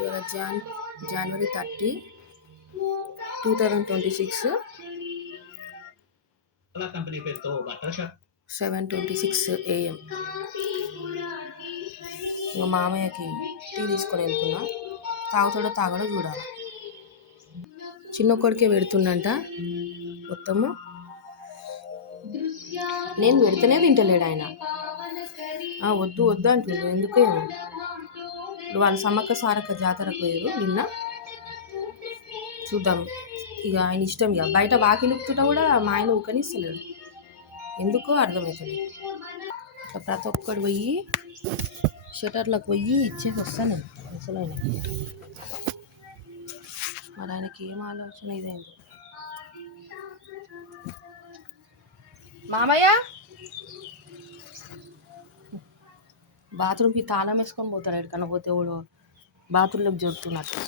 ఇవాళ జనవరి 30, 2026 7:26 AM. మా మామయ్యకి టీ తీసుకొని వెళ్తున్నా. తాగుతాడో తాగడో చూడాలి. చిన్నొక్కడికే పెడుతుండంట మొత్తము. నేను పెడితేనే తింటలేడు ఆయన. వద్దు వద్దు అంటుండు. ఎందుకు ఇప్పుడు వాళ్ళు సమ్మక్క సారక్క జాతరకు పోయారు నిన్న. చూద్దాం ఇక ఆయన ఇష్టం. ఇక బయట వాకిలుపుతుంటా కూడా మా ఆయన ఊకనిస్తలేడు. ఎందుకో అర్థమవుతుంది. ఇట్లా ప్రతి ఒక్కడు పోయి షటర్లకు పోయి ఇచ్చేసి వస్తాను అసలు ఆయనకి. మరి ఆయనకి ఏం ఆలోచన ఇదేంటి? మామయ్య బాత్రూమ్కి తాళం వేసుకొని పోతాడు. ఎక్కడికన్నా పోతే కూడా బాత్రూంలోకి జరుగుతున్నట్టు.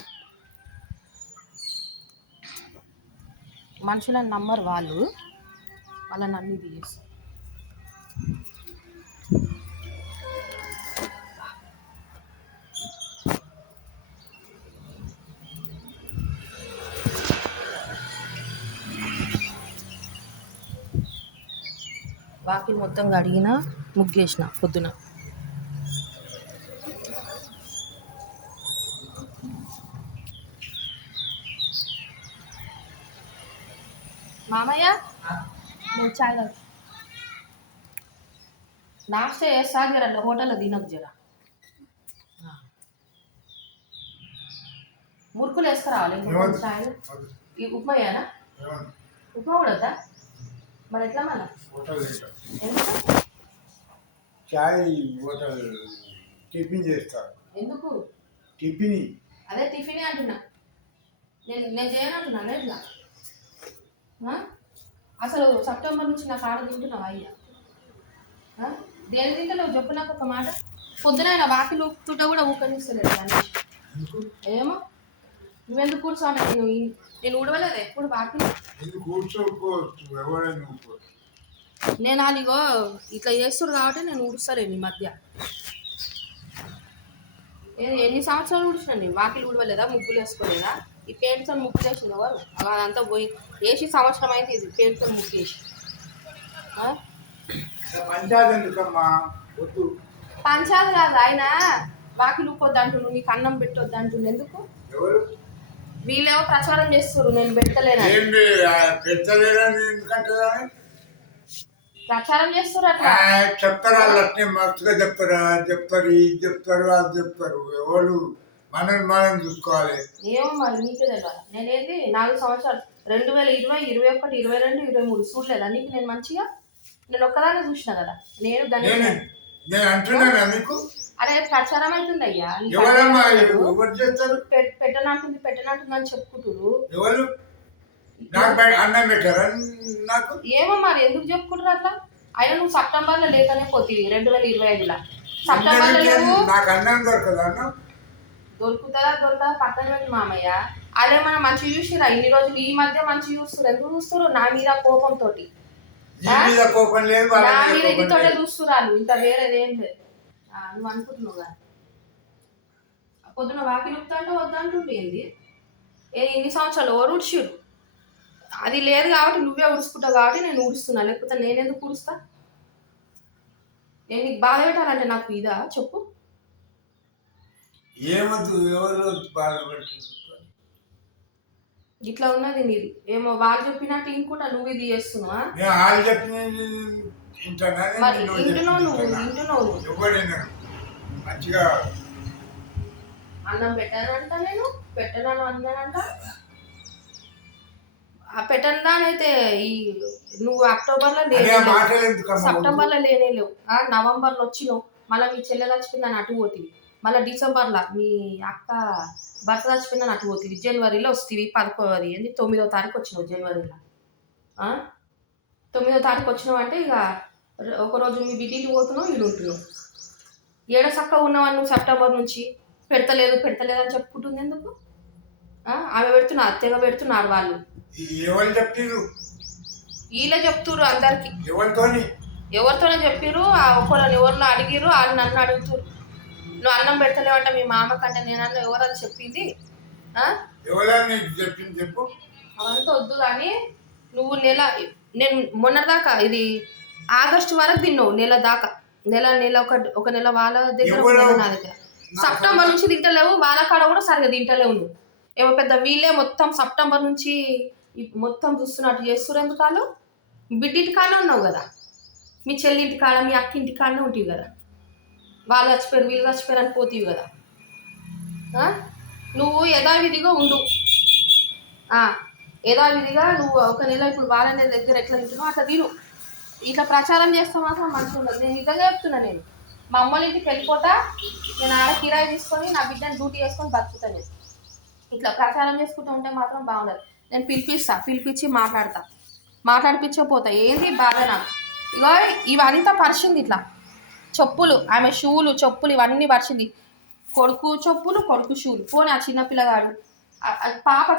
మనుషులను నమ్మరు వాళ్ళు, వాళ్ళని అన్నీ తీసేస్తారు. వాకిలి మొత్తం కడిగిన, ముగ్గేసిన పొద్దున. మామయ్య నేను చాయ్ నాస్తా చేస్తా జర హోటల్లో తినకు జర. మురుకులు వేసుకురావాలి చాయ్. ఉప్మా అయ్యానా? ఉప్మా కూడా వద్దా? మరి ఎట్లా మళ్ళా చాయ్ హోటల్ టిఫిన్ చేస్తారు. ఎందుకు టిఫిన్? అదే టిఫినే అంటున్నా. నేను చేయను అంటున్నాను. ఎట్లా అసలు సెప్టెంబర్ నుంచి నాకు ఆడ తింటున్నావు అయ్యా? దేని తింటలేవు చెప్పు నాకు ఒక మాట. పొద్దున ఆయన వాకిలు ఊపుతుంటా కూడా ఊకనిస్తలేడు కానీ ఏమో. నువ్వెందుకు కూర్చోవాలి? నేను ఊడవలేదు ఎప్పుడు వాకిలు. నేను అదిగో ఇట్లా చేస్తుడు కాబట్టి నేను ఊడుస్తలేను ఈ మధ్య. ఎన్ని సంవత్సరాలు ఊడిచిన నేను వాకిలు ఊడవలేదా? ముగ్గులు వేసుకోలేదా? ఈ పెయింట్తో ముగ్గులు వేసింది ఎవరు? అదంతా పోయి వేసి సంవత్సరం అయితే ఇది పెయింట్తో ముగ్గు వేసి. పంచాలు కాదు, ఆయన వాకిలు ఊపొద్దు అంటుండు, నీకు అన్నం పెట్టొద్దు అంటుండు. ఎందుకు? వీళ్ళేమో ప్రచారం చేస్తారు నేను పెట్టలేను. ప్రచారం చేస్తారు అట్లా చెప్తారు. వాళ్ళు అట్నే మస్తుగా చెప్తారు ఇది చెప్తారు అది చెప్తారు. ఎవరు మనం చూసుకోవాలి. ఏమో మరి నీకే తెలియదు. నేనేది 4 సంవత్సరాలు 2020, 21, 22, 23 చూడలేదా నీకు? నేను మంచిగా నేను ఒక్కదాన్ని చూసినా కదా. నేను అంటున్నాను నీకు. అరే ప్రచారం అవుతుంది అయ్యా. పెట్టనంటుంది అని చెప్పుకుంటారు. ఎవరు అన్నం పెట్టారా నాకు? ఏమో మరి ఎందుకు చెప్పుకుంటారు అట్లా? అయినా నువ్వు సెప్టెంబర్లో లేకనే పోతుంది 2025లో. సెప్టెంబర్లో నాకు అన్నం దొరకదా? దొరుకుతుందా పక్కన పెట్టి మామయ్య. అదే మనం మంచి చూసిరా ఇన్ని రోజులు. ఈ మధ్య మంచి చూస్తారు. ఎందుకు చూస్తారు? నా మీద కోపంతో. నా మీద ఇదితోటే చూస్తున్నారు. ఇంకా వేరేదేం లేదు. నువ్వు అనుకుంటున్నావు కదా. పొద్దున వాకిలు ఉప్పుతాంటే వద్దంటుండే ఏంది? ఇన్ని సంవత్సరాలు ఎవరు ఉడిచిరు? అది లేదు కాబట్టి నువ్వే ఉడుచుకుంటావు కాబట్టి నేను ఊడుస్తున్నా. లేకపోతే నేనెందుకు ఊడుస్తా? నేను నీకు బాధ పెట్టాలంటే నాకు ఇదా చెప్పు? ఏమద్దు ఎవరు ఇట్లా ఉన్నది నీది. ఏమో వాళ్ళు చెప్పినట్టు ఇంకుంటా నువ్వు ఇది చేస్తున్నావా? అన్నం పెట్టానంట. నేను పెట్టను అన్నానంట. పెట్టను దానైతే ఈ నువ్వు అక్టోబర్లో సెప్టెంబర్లో లేవు. నవంబర్లో వచ్చినావు. మళ్ళీ మీ చెల్లె చచ్చిపోయిందని అటు పోతుంది. మళ్ళీ డిసెంబర్లో మీ అక్క భర్త చచ్చిపోయిందని అటు పోతుంది. జనవరిలో వస్తుంది 9వ తారీఖు వచ్చినావు. జనవరిలో 9వ తారీఖు వచ్చినావు అంటే ఇక ఒకరోజు మీ బిడ్డకి పోతున్నావు, వీడు ఉంటున్నావు. ఏడో చక్కగా ఉన్నావని నువ్వు సెప్టెంబర్ నుంచి పెడతలేదు అని చెప్పుకుంటుంది ఎందుకు? ఆమె పెడుతున్నారు, అత్తగా పెడుతున్నారు వాళ్ళు. వీళ్ళే చెప్తున్నారు అందరికి. ఎవరితోనే చెప్పారు. ఒకళ్ళని ఎవరిలో అడిగిరు, వాళ్ళు నన్ను అడుగుతారు. నువ్వు అన్నం పెడతలేవంట మీ మామ కంటే నేనన్నా ఎవరని చెప్పింది ఎవరని చెప్పింది చెప్పు. అవంతా వద్దు కానీ నువ్వు నేను మొన్నటిదాకా ఇది ఆగస్టు వరకు తిన్నావు, నెల దాకా. నెల ఒక నెల వాళ్ళ దగ్గర నా దగ్గర. సెప్టెంబర్ నుంచి తింటలేవు, వాళ్ళ కాడ కూడా సరిగా తింటలేవు నువ్వు. ఏమో పెద్ద వీళ్ళే మొత్తం సెప్టెంబర్ నుంచి మొత్తం చూస్తున్నట్టు చేస్తున్నారు. ఎందుకు వాళ్ళు బిడ్డింటి కాడనే ఉన్నావు కదా, మీ చెల్లింటి కాడ మీ అక్క ఇంటి కాడనే ఉంటావు కదా. వాళ్ళు చచ్చిపోయారు వీళ్ళు చచ్చిపోయారు అని పోతీవి కదా. నువ్వు యథావిధిగా ఉండు, యథావిధిగా నువ్వు ఒక నెల ఇప్పుడు వాళ్ళ దగ్గర ఎట్లా తింటున్నావు అట్లా తిను. ఇట్లా ప్రచారం చేస్తే మాత్రం మంచిగా ఉండదు. నేను నిజంగా చెప్తున్నా, నేను మా అమ్మల ఇంటికి వెళ్ళిపోతా, నేను ఆడ కిరాయి తీసుకొని నా బిడ్డని డ్యూటీ చేసుకొని బతుకుతాను. నేను ఇట్లా ప్రచారం చేసుకుంటూ ఉంటే మాత్రం బాగుండదు. నేను పిలిపించి మాట్లాడిపించకపోతా. ఏంది బాధ నాకు. ఇగో ఇవంతా పరిచింది, ఇట్లా చెప్పులు, ఆమె షూలు చెప్పులు ఇవన్నీ పరిచింది. కొడుకు చెప్పులు కొడుకు షూలు. పోనీ ఆ చిన్నపిల్లగాడు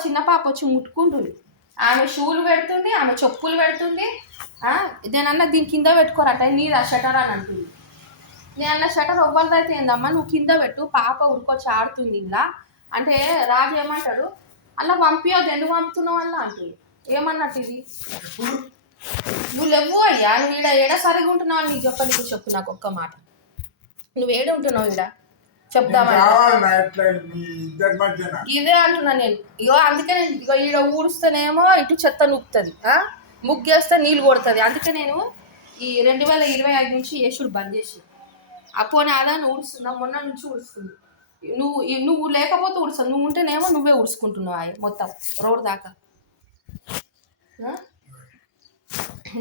చిన్న పాప వచ్చి ముట్టుకుంటుంది, ఆమె షూలు పెడుతుంది, ఆమె చెప్పులు పెడుతుంది. నేనన్నా దీని కింద పెట్టుకోరట, నీది ఆ షటర్ అని అంటుంది. నేనన్నా షటర్ ఎవ్వరిదైతే ఏందమ్మా, నువ్వు కింద పెట్టు, పాప ఉరికొచ్చి ఆడుతుంది ఇలా అంటే రాజు ఏమంటాడు, అలా పంపించొద్దు, ఎందుకు పంపుతున్నావు అలా అంటుంది. ఏమన్నట్టు ఇది? నువ్వు లేవు అయ్యా, నువ్వు ఏడ సరిగా ఉంటున్నావు అని నీకు చెప్పు నాకు ఒక్క మాట. నువ్వు ఏడ ఉంటున్నావు ఈడ చెప్దామా? ఇదే అంటున్నా నేను. ఇగో అందుకే నేను ఇగో ఈడ ఊడుస్తేనేమో ఇటు చెత్త నూపుతుంది, ముగ్గేస్తే నీళ్ళు కొడుతుంది. అందుకే నేను ఈ 2025 నుంచి యేసుడు బంద్ చేసి అపోని ఆదాన్ని ఊడుస్తున్నా, మొన్న నుంచి ఊడుస్తుంది. నువ్వు లేకపోతే ఊడుస్తావు, నువ్వు ఉంటేనేమో నువ్వే ఊడుచుకుంటున్నావు మొత్తం రోడ్ దాకా.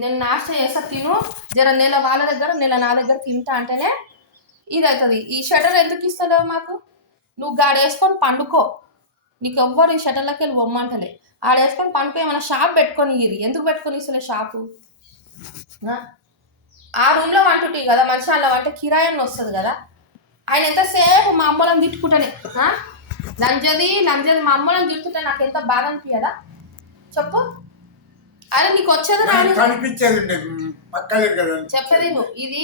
నేను నాశ చేస్తా, తిను జర నెల వాళ్ళ దగ్గర నెల నా దగ్గర తింటా అంటేనే ఇది అవుతుంది. ఈ షటర్ ఎందుకు ఇస్తలేవు మాకు? నువ్వు గాడేసుకొని పండుకో, నీకు ఎవ్వరు ఈ షటర్లకి వెళ్ళి బొమ్మంటలే. ఆడేసుకొని పండుకో, ఏమైనా షాప్ పెట్టుకొని ఇరి. ఎందుకు పెట్టుకొని ఇస్తలే షాపు? ఆ రూమ్లో వంటుంటాయి కదా మంచిగా, అలా వంట కిరాయన్న వస్తుంది కదా. ఆయన ఎంతసేపు మా అమ్మలను తిట్టుకుంటానే, లంజది మా అమ్మలను తిట్టుకుంటే నాకు ఎంత బాధ అనిపించదా చెప్పు? అరే నీకు వచ్చేది రాని చెప్పేది నువ్వు, ఇది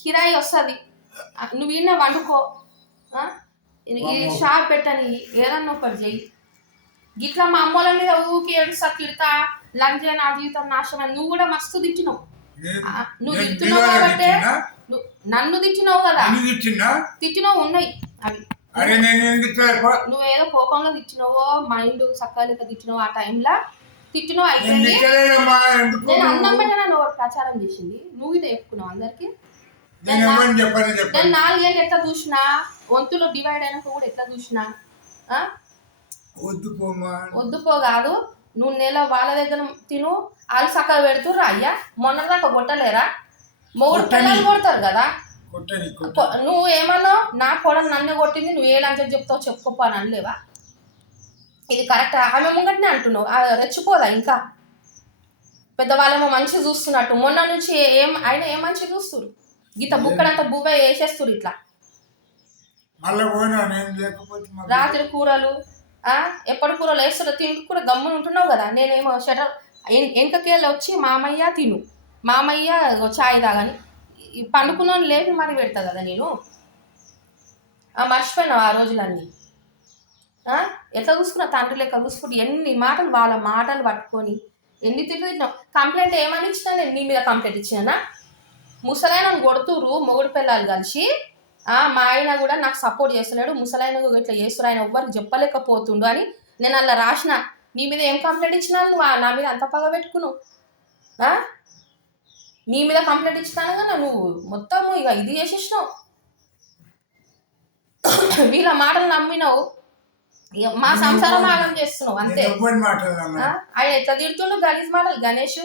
కిరాయి వస్తుంది, నువ్వు ఈయన వండుకో, ఈ షాప్ పెట్టని ఏదన్నా ఒకటి చెయ్యి. గిట్లా మా అమ్మల మీద ఊకి ఏడుస్తా తిడతా లంచ్ నా జీవితం నాశనం. నువ్వు కూడా మస్తు తిట్టినావు, నువ్వు తిట్టున్నావు కాబట్టి నన్ను తిట్టినావు కదా, తిట్టినావు ఉన్నాయి అవి. నువ్వేదో కోపంలో తిట్టినావో మైండ్ సక్కగా తిట్టినావు, ఆ టైంలో తిట్టినావు అయిపోయింది. నేను అన్నం పెట్టినా నువ్వు ప్రచారం చేసింది, నువ్వు ఇదే చెప్పుకున్నావు అందరికి. నేను 4 ఏళ్ళు ఎట్లా చూసినా, వంతులో డివైడ్ అయినాక కూడా ఎట్లా చూసినా. వద్దుపో కాదు, నువ్వు నెల వాళ్ళ దగ్గర తిను, వాళ్ళు చక్కగా పెడుతుర్రా అయ్యా. మొన్న దాకా కొట్టలేరా? మొగుడు పిల్లలు కొడతారు కదా. నువ్వు ఏమన్నావు, నా కోడలు నన్నే కొట్టింది, నువ్వు ఏ లంచం చెప్తావు చెప్పుకోపో అని అనలేవా? ఇది కరెక్ట్? ఆమె ముంగట్నే అంటున్నావు, రెచ్చిపోదా ఇంకా? పెద్దవాళ్ళేమో మంచిగా చూస్తున్నట్టు, మొన్న నుంచి ఆయన ఏం మంచిగా చూస్తురు, గీత బుక్కడంతా బువ్వే వేసేస్తురు ఇట్లా. రాత్రి కూరలు ఎప్పటి కూరలు వేస్తున్నా, తిండి కూడా గమ్మున ఉంటున్నావు కదా. నేనేమో షటర్ వెనకకెళ్ళి వచ్చి మామయ్య తిను, మామయ్య చాయ్ తాగని పండుకున్న లేపి మరి పెడతా కదా నేను. మర్చిపోయినావు ఆ రోజులన్నీ. ఎట్లా చూసుకున్నా, తండ్రి లెక్క చూసుకుంటే ఎన్ని మాటలు, వాళ్ళ మాటలు పట్టుకొని ఎన్ని తిట్లు తిట్టినావు. కంప్లైంట్ ఏమని ఇచ్చినా, నేను నీ మీద కంప్లైంట్ ఇచ్చినా? ముసలాయన కొడుతురు మొగుడు పిల్లలు కలిసి, మా ఆయన కూడా నాకు సపోర్ట్ చేస్తలేడు, ముసలాయన ఇట్లా చేస్తున్నారు, ఆయన ఎవ్వరికి చెప్పలేకపోతుండు అని నేను అలా రాసిన. నీ మీద ఏం కంప్లైంట్ ఇచ్చినా? నువ్వు నా మీద అంత పగ పెట్టుకున్నావు. నీ మీద కంప్లైంట్ ఇచ్చినాను కదా, నువ్వు మొత్తం ఇక ఇది చేసేసినావు, వీళ్ళ మాటలు నమ్మినావు, మా సంసారం ఆగం చేస్తున్నావు అంతే. ఆయన ఎట్లా తిడుతుండు గలీజ్ మాటలు. గణేష్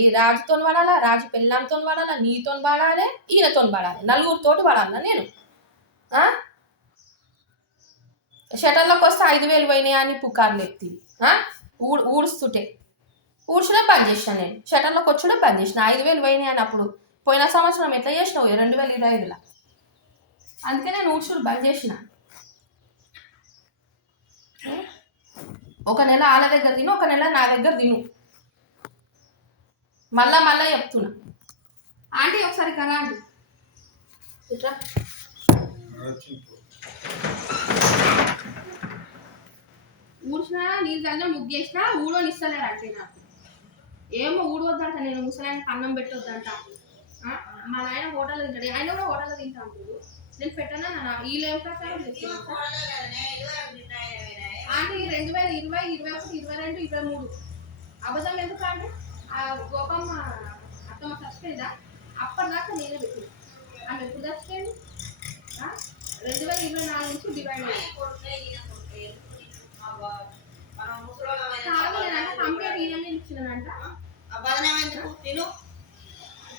ఈ రాజుతో పడాలా, రాజు పెళ్ళాంతో పడాలా, నీతో పడాలి, ఈయనతో పడాలి, నలుగురితోటి పడాలా నేను? షటర్లోకి వస్తే 5,000 పోయినాయి అని పుకార్లు ఎత్తి ఊడుస్తుంటే ఊడ్చడం బంద్ చేసిన నేను. షటర్లోకి వచ్చడం బంద్ చేసిన. 5,000 పోయినాయి అని అప్పుడు పోయిన సంవత్సరం ఎట్లా చేసినావు 2025లో. అందుకే నేను ఊడ్చుడు బంద్ చేసిన. ఒక నెల వాళ్ళ దగ్గర తిను, ఒక నెల నా దగ్గర తిను. మళ్ళా చెప్తున్నా. ఆంటీ ఒకసారి కదా అండి. ఇట్లా ఊడ్చినా నీళ్ళు చల్లినా ముగ్గేసినా ఊడోని ఇస్తలేరు అంటే నాకు ఏమో ఊడవద్దంట నేను ముసలాయనకి అన్నం పెట్టొద్దంట మా నాయన హోటల్లో తింటాడు ఆయన కూడా హోటల్లో తింటా అంటాడు నేను పెట్టనా వీళ్ళు ఏం ప్రకారం అంటే 2020, 21, 22, 23 అబద్ధం ఎందుకు అంటే ఆ గోపమ్మ అత్తమ్మ చచ్చిపోయిందా అప్పటిదాకా నేనే పెట్టింది ఆమె ఎప్పుడు చచ్చిపోయింది 2024 నుంచి డివైడ్ అయ్యింది కంప్లీట్ ఈయన ఇచ్చినంట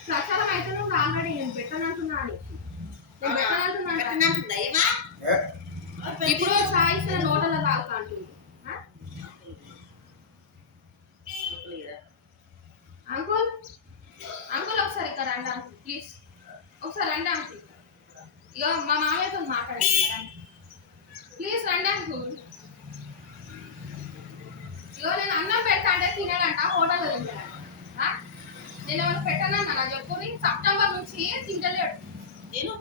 ప్రచారం అయితే నువ్వు ఆల్రెడీ నేను పెట్టనంటున్నా అనేసి నేను పెట్టనంటున్నా ఇప్పుడు సాయిసిన నోటలో తాగుతా అంటుంది అంకుల్ అంకుల్ ఒకసారి ఇక్కడ రండి అంకుల్ ప్లీజ్ ఒకసారి రండి అంకుల్ ఇక మా మామయ్యతో మాట్లాడండి ప్లీజ్ రండి అంకుల్ ఇగో నేను అన్నం పెడతా అంటే తినడంట హోటల్లో తింటాడంట నేను ఏమైనా పెట్టనన్నా చెప్పుని సెప్టెంబర్ నుంచి తింటలేడు నేను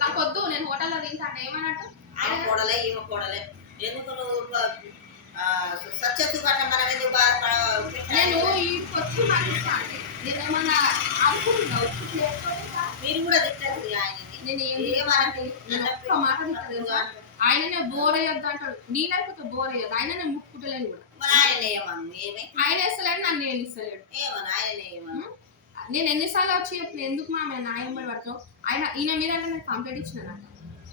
నాకు వద్దు నేను హోటల్లో తింటా అంటే ఏమన్నట్టు నేను వీటికి వచ్చి మాట్లాడతాను నేను ఏమన్నా అనుకుంటున్నా మీరు కూడా నేను ఒక్క మాట తింటాను ఆయననే బోర్ అయ్యొద్దు అంటాడు నీ లేకపోతే బోర్ అయ్యొద్దు ఆయననే ముట్టుకుంటలేను కూడా ఆయన ఇస్తలేడు నన్ను నేను ఇస్తలేడు నేను ఎన్నిసార్లు వచ్చి చెప్పిన ఎందుకు మా నాయన పడతావు ఈయన మీద అంటే నేను కంప్లైంట్ ఇచ్చినాను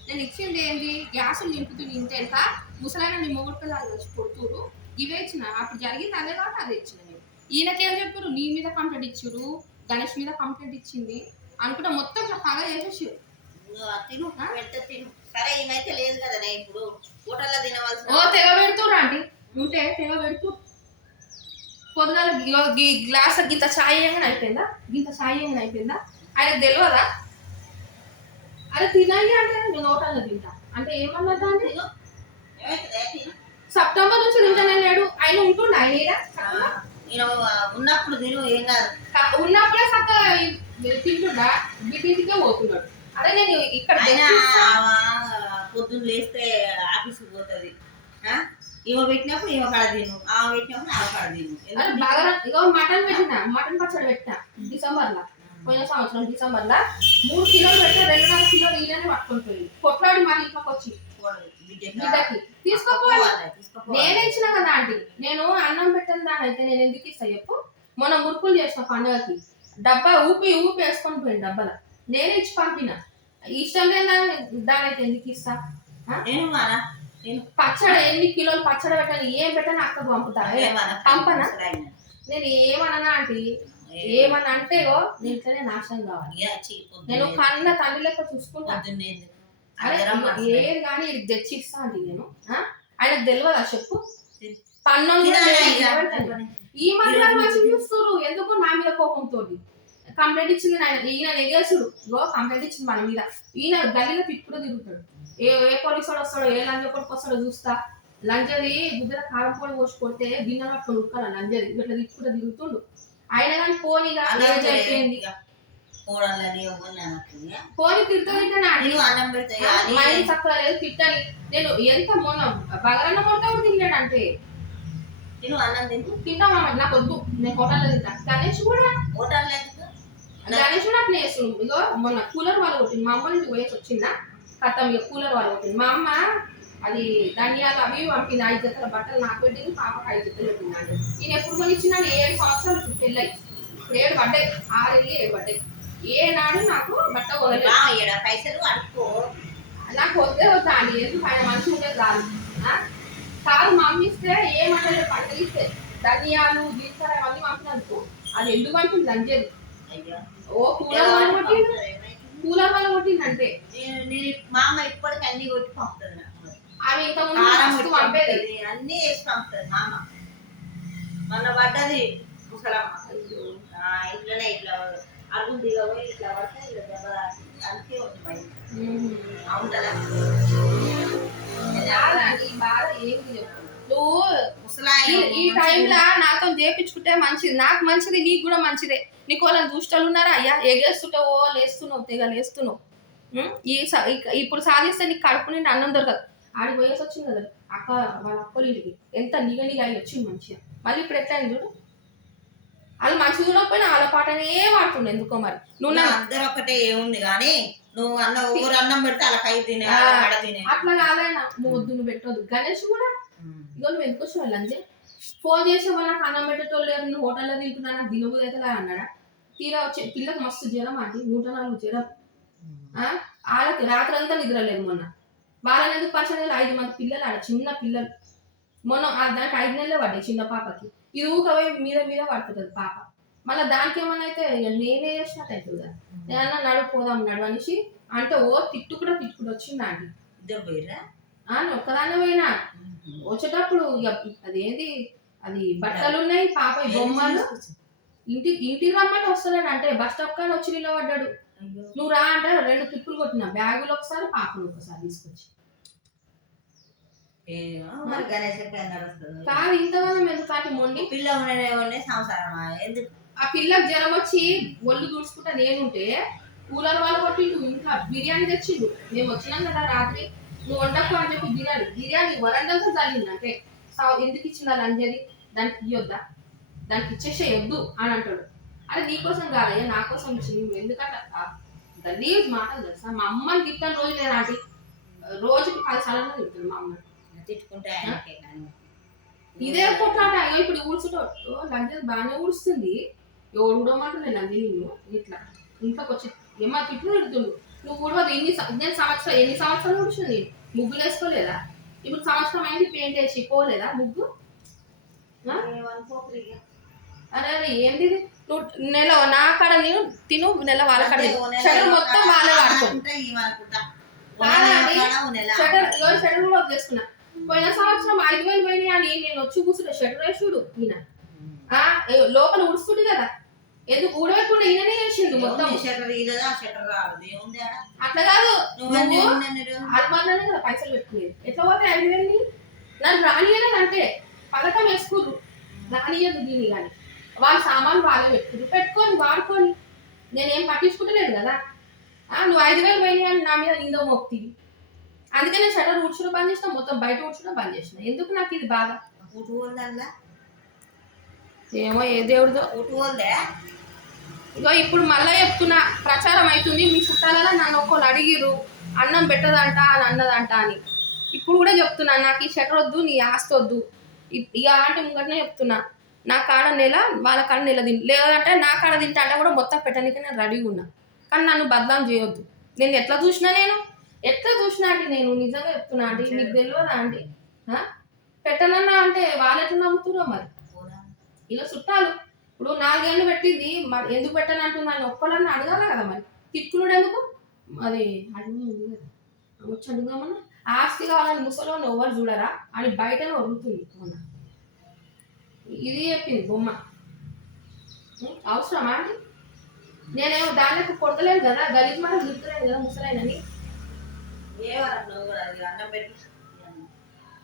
నేను ఇచ్చింది ఏంటి గ్యాసులు నింపుతూ ఇంత ముసలాయన నీ మొగుడు పిల్లలు వచ్చి కొడుతురు ఇవే ఇచ్చిన అప్పుడు జరిగింది అదే కాబట్టి అదే ఇచ్చిన నేను ఈయనకేం చెప్పారు నీ మీద కంప్లైంట్ ఇచ్చారు గణేష్ మీద కంప్లైంట్ ఇచ్చింది అనుకుంటే మొత్తం పగ చేసేసి ఓ తెగ పెడుతుర్రు అండి ఉంటే తెగ పెడుతూ పొద్దుగాల గ్లాస్ గింత ఛాయ్ ఏమైనా అయిపోయిందా ఆయనకు తెలియదా అరే తినాలి అంటే నేను హోటల్లో తింటా అంటే ఏమన్నదా అంటే సెప్టెంబర్ నుంచి తింటానే లేడు ఆయన ఉంటుండ ఆయన ఉన్నప్పుడు తిను ఏం కాదు ఉన్నప్పుడే చక్కగా తింటుండా బిడ్డకే పోతున్నాడు అదే నేను ఇక్కడ పొద్దున్న లేస్తే ఆఫీస్కి పోతుంది ఈమె పెట్టినప్పుడు ఈమె కాడ తిను ఆమె పెట్టినప్పుడు ఆమె కాడ తిను బాగా ఇగో మటన్ పచ్చడి పెట్టిన డిసెంబర్ లా పోయిన సంవత్సరం డిసెంబర్ లా 3 కిలోలు పెట్టా 2.5 కిలోలు ఈయననే పట్టుకుంటుంది కొట్లాడి మా ఇంట్లోకి వచ్చి బిడ్డకి తీసుకోపోవాలి నేనే ఇచ్చిన కదా ఆంటీ నేను అన్నం పెట్టిన దాని అయితే నేను ఎందుకు ఇస్తా చెప్పు మొన్న మురుకులు చేసిన పండుగకి డబ్బా ఊపి వేసుకొని పోయింది డబ్బాలో నేనే ఇచ్చి పంపిన ఇష్టం లేని దాని అయితే ఎందుకు ఇస్తా పచ్చడి ఎన్ని కిలోలు పచ్చడి పెట్టాలి ఏం పెట్టాలి అక్కకు పంపుతా పంపనా నేను ఏమన్నా ఆంటీ ఏమన్నా అంటే నీట్లోనే నాశనం కావాలి నేను కన్న తండ్రి లెక్క చూసుకుంటా ఏది కానీ ఇది తెచ్చి ఇస్తా అండి నేను ఆయనకు తెలియదా చెప్పు పన్నులు ఈ మధ్య మంచిగా చూస్తున్నారు ఎందుకు నా మీద కోపంతో కంప్లైంట్ ఇచ్చింది ఈయన నెగేసుడు కంప్లైంట్ ఇచ్చింది మన మీద ఈయన గల్లీలో తిప్పుడు తిరుగుతాడు ఏ పోలీసు వాడు వస్తాడో ఏ లంజ కొడుకు వస్తాడో చూస్తా లంజది గుద్దల కారం పొడి పోసి కొడితే గిన్నె పట్టుకొని ఉడకాల లంజది ఇట్లా తిప్పుడు తిరుగుతుండు ఆయన కానీ పోనీగా అయిపోయింది పోనీ తిడుతుంది తక్కువ లేదు తిట్టని నేను ఎంత మొన్న బగరన్న మొట్ట కూడా తిన్నాడు అంటే తింటామా నాకు వద్దు నేను హోటల్లో తింటా గణేష్ కూడా అట్లా వేస్తున్నాడు ఇగో మొన్న కూలర్ వాళ్ళు కొట్టింది మా అమ్మ ఇంటికి పోయేసి వచ్చిందా కథం ఇక కూలర్ వాళ్ళు కొట్టింది మా అమ్మ అది ధనియాలు అవి పంపింది 5 జతల బట్టలు నాకు పెట్టింది పాపకు 5 జతలు పెట్టింది అంటే నేను ఎప్పుడు కొనిచ్చినాను 7 సంవత్సరాలు ఇప్పుడు పెళ్ళి ఇప్పుడు 7 పడ్డాయి 6 వెళ్ళి 7 పడ్డాయి ఏనాడు నాకు బట్ట కొనలేదు పైసలు అడుకో నాకు వద్దే వద్దా అండి ఎందుకు ఆయన మంచి ఉండేది రాదు కాదు మా అమ్మ ఇస్తే ఏమంటారు పంటలు ఇస్తే ధనియాలు జీలకర్ర అవన్నీ పంపినందుకు అది ఎందుకు పంపింది లంజది ఓ కూలర్ వాళ్ళు కొట్టింది అంటే మా అమ్మ ఇప్పటికి అన్ని కొట్టి పంపుతుంది ఆమె ఇంత పంపేది అన్ని వేసి పంపుతుంది మా అమ్మ మొన్న పడ్డది ముసలమ్మ ఇంట్లోనే ఇట్లా అడుగు దిగబోయి ఇట్లా పడితే ఇట్లా దెబ్బ తాకింది అందుకే ఉంది బయట అవుతుందా బాధ ఏంటి చెప్పు నువ్వు ఈ టైంలో నాతో చేపించుకుంటే మంచిది నాకు మంచిది నీకు కూడా మంచిదే నీకు వాళ్ళని దుష్టాలు ఉన్నారా అయ్యా? ఎగేస్తుంటావో లేస్తున్నావు, తెగ లేస్తున్నావు. ఇప్పుడు సాధిస్తే నీకు కడుపు నిండి అన్నం దొరకదు. ఆడికి పోయేసి వచ్చింది కదా అక్క, వాళ్ళ అక్కలు ఇంటికి ఎంత నిగనిగా అయి వచ్చింది మంచిగా. మళ్ళీ ఇప్పుడు ఎట్లా అయింది చూడు. వాళ్ళు మంచిగా చూడకపోయినా వాళ్ళ పాటనే వాడుతుండే ఎందుకో మరి. నువ్వు అందరూ ఒకటే ఏముంది కానీ నువ్వు ఊరు అన్నం పెడితే అలా కై తినే అట్లా కాదైనా నువ్వు వద్దు, నువ్వు పెట్టవద్దు. గణేష్ కూడా ఇగో నువ్వు ఎందుకు వచ్చి వాళ్ళంటే ఫోన్ చేసే వాళ్ళకి అన్నం పెట్టేటోళ్ళు లేరు, నేను హోటల్లో తింటున్నా, నాకు దినబుద్ధి అయితే అన్నాడా. తీరా వచ్చే పిల్లకి మస్తు జ్వరం అంటే 104 జ్వరం. వాళ్ళకి రాత్రి అంతా నిద్రలేదు. మొన్న వాళ్ళని ఎందుకు పరిచయం 5 మంది పిల్లలు ఆడ, చిన్న పిల్లలు. మొన్న దానికి 5 నెలలే పడ్డాయి చిన్న పాపకి. ఇది ఊకవై మీద మీద పడుతుంది పాప. మళ్ళీ దానికి ఏమన్నా అయితే నేనే చేసినట్టు అవుతుంది కదా. నేనన్నా నడుపు పోదాం నడు అనేసి అంటే తిట్టుకుంటూ వచ్చింది ఆంటీ. ఇద్దరు పోయిరా? ఒక్కదానే పోయినా. వచ్చేటప్పుడు ఇక అదేంటి అది బట్టలు ఉన్నాయి పాప బొమ్మలు. ఇంటికి రమ్మంటే వస్తలేడు అంటే బస్ స్టాప్ కానీ వచ్చి నిలబడ్డాడు. నువ్వు రా అంటే 2 ట్రిప్పులు కొట్టినా, బ్యాగులు ఒకసారి పాపలు ఒకసారి తీసుకొచ్చి. కాదు ఇంతగానో ఎందుకు మొండి పిల్ల సంవత్సరం ఎందుకు ఆ పిల్లకి జ్వరం వచ్చి ఒళ్ళు తుడుచుకుంటా నేనుంటే కూలర్ వాళ్ళు కొట్టిండు. ఇంట్లో బిర్యానీ తెచ్చిండు. మేము వచ్చినాం కదా రాత్రి, నువ్వు వండకు అని చెప్పి బిర్యానీ వరండంతా చల్లింది. అంటే ఎందుకు ఇచ్చిందా లంజది, దానికి ఇవ్వద్దా, దానికి ఇచ్చేసేయొద్దు అని అంటాడు. అరే నీకోసం కాదయ్యా నా కోసం ఇచ్చింది. నువ్వు ఎందుకంటే గలీజ్ మాటలు తెలుసా. మా అమ్మని తిట్టాను రోజు లేదా ఆంటీ, రోజుకి 10 సార్లు తింటాను మా అమ్మని. తిట్టుకుంటే ఇదే కొట్లాట. ఇప్పుడు ఊడ్చుతో లంజది బాగానే ఊడుస్తుంది, ఎవడు ఊడమంటుండే నంది నిన్ను ఇట్లా ఇంట్లోకి వచ్చి ఏమా తిట్లు తిడుతుండు. నువ్వు ఊడవద్దు. నేను ఎన్ని సంవత్సరాలు ఊడుస్తుంది, ముగ్గులు వేసుకోలేదా? ఇప్పుడు సంవత్సరం అయింది పెయింట్ వేసి పోలేదా ముగ్గు? అరే అరే ఏంది నువ్వు నెల నా కాడ నేను తిను, నెల వాళ్ళ కాడ షటర్ మొత్తం వాళ్ళే వాడుకోండి. షటర్ కూడా వదిలేసుకున్నా. పోయిన సంవత్సరం 5,000 పోయినాయి అని నేను వచ్చి కూర్చుంటే షటర్ వేసుడు ఈయన లోపల ఉడుస్తుంది కదా, ఎందుకు ఊడవకుండా ఈయననే చేసిండు మొత్తం. అట్లా కాదు అల్మార్లోనే కదా పైసలు పెట్టుకునేది. ఎట్లా పోతే 5,000 నన్ను రానియలేదు అంటే పథకం వేసుకుర్రు, రానియదు దీన్ని. కానీ వాళ్ళ సామాన్ వాళ్ళే పెట్టుకొని వాడుకొని నేనేం పట్టించుకుంటలేదు కదా. నువ్వు 5,000 పోయినాయి అని నా మీద నిందో మోపుతుంది. అందుకే నేను షటర్ ఊడ్చుడు బంద్ చేసిన, మొత్తం బయట ఊడ్చుడు బంద్ చేసిన. ఎందుకు నాకు ఇది బాధ ఏమో ఏ దేవుడిదో. ఇగో ఇప్పుడు మళ్ళీ చెప్తున్నా, ప్రచారం అవుతుంది. మీ చుట్టాలలో నన్ను ఒక్కళ్ళు అడిగిరు అన్నం పెట్టదంట అని అన్నదంట అని. ఇప్పుడు కూడా చెప్తున్నా, నాకు ఈ షటర్ వద్దు, నీ ఆస్తి వద్దు. ఇక ఆంటీ ముంగటనే చెప్తున్నా, నా కాడ నెల వాళ్ళ కాడ నెల తింటు, లేదంటే నా కాడ తింటా అంటే కూడా మొత్తం పెట్టడానికి నేను రెడీగా ఉన్నా. కానీ నన్ను బదనాం చేయొద్దు. నేను ఎట్లా చూసినా అంటే నేను నిజంగా చెప్తున్నా ఆంటీ, మీకు తెలియదా ఆంటీ? పెట్టనన్నా అంటే వాళ్ళు ఎట్లా నమ్ముతురో మరి. ఇలా చుట్టాలు ఇప్పుడు 4 ఏళ్ళు పెట్టింది ఎందుకు పెట్టనంటున్నాను ఒక్కళ్ళని అడగాలి కదా మరి. తిట్టుకున్నాడు ఎందుకు అది అడుగు కదా వచ్చి అడుగుదామన్నా. ఆస్తి కావాలని ముసలోని ఎవరు చూడరా అని బయటనే వరుగుతుంది. మొన్న ఇది చెప్పింది బొమ్మ. అవసరమా అంటే నేనేమో దానికి కొడతలేదు కదా, గలీజ్ మాట గుర్తులేదు కదా ముసలైనని.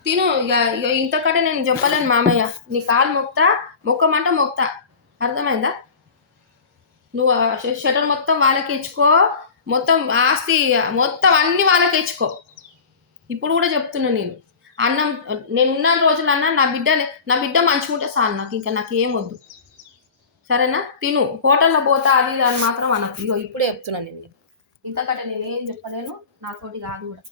తిను ఇక ఇంతకంటే నేను చెప్పలేను మామయ్య. నీ కాలు మొక్కమంట అర్థమైందా? నువ్వు షటర్ మొత్తం వాళ్ళకి ఇచ్చుకో, మొత్తం ఆస్తి మొత్తం అన్ని వాళ్ళకి ఇచ్చుకో. ఇప్పుడు కూడా చెప్తున్నా నేను అన్నం నేను ఉన్న రోజులు అన్నా నా బిడ్డ మంచిగా ఉంటే చాలు నాకు, ఇంకా నాకు ఏం వద్దు సరేనా. తిను హోటల్లో పోతా అది అని మాత్రం అనకు. ఇప్పుడే చెప్తున్నాను నేను, ఇంతకంటే నేనేం చెప్పలేను, నాతోటి కాదు కూడా.